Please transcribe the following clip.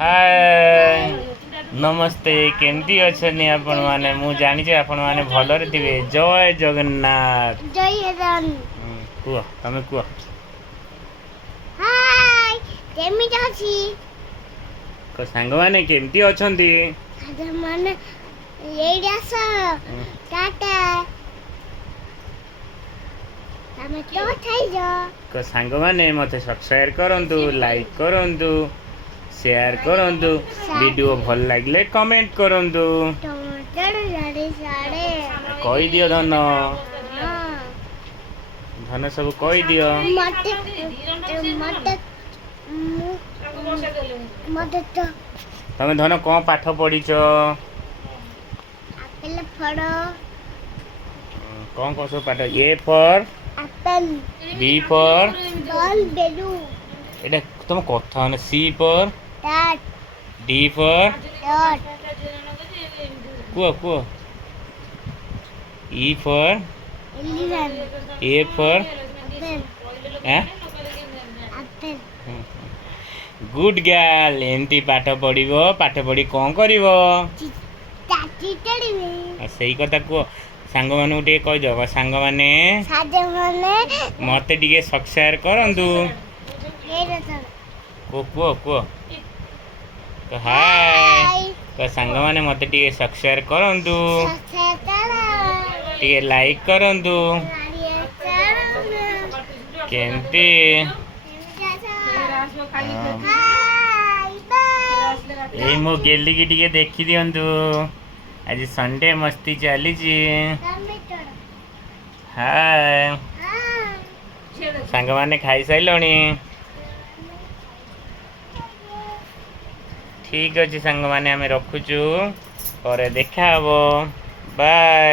हाय नमस्ते केमती अच्छे आपण मैंने मु जानी आपण मैंने भलरे थे। जय जगन्नाथ। जय जगन कुह तमें कुह। हाय केमिति अछि को सांग माने केमती अछंती। आज माने एडी आस टाटा तमें तो थाई जो को सांग माने मते सब्सक्राइब करंतु लाइक करंतु शेयर करंतु वीडियो भल लागले कमेंट करंतु टमाटर साड़े साड़े कहि दियो धन हां धन सब कहि दियो मते मते मते तो तमे धन कोन पाठ पढिछ एप्पल फड़ो कोन कोन सब पाठ A for apple B for ball बेलू एटा तुम कथा न C for dot D for dot कुह कुह E for elephant A for apple हैं एप्पल गुड गर्ल एमती पाठ पढ़िबो पाठ पढ़ी कौन करिवो चाची टड़ीबे सही कथा कुह सांग मानू टे कहि दो सांग माने साजे माने मते टिके सब्सक्राइब करंतु ये रसम कुह कुह कुह तो हाय तो सांग माने मते टिके सब्सक्राइब करंतु टिके लाइक करंतु केमती ए मो गेली की टिके देखि दियंतु आज संडे मस्ती चली हाय सांग माने खाई साइलणी ठीक अच्छे सांग माने आमे रखुचु पर देखा हबो बाय।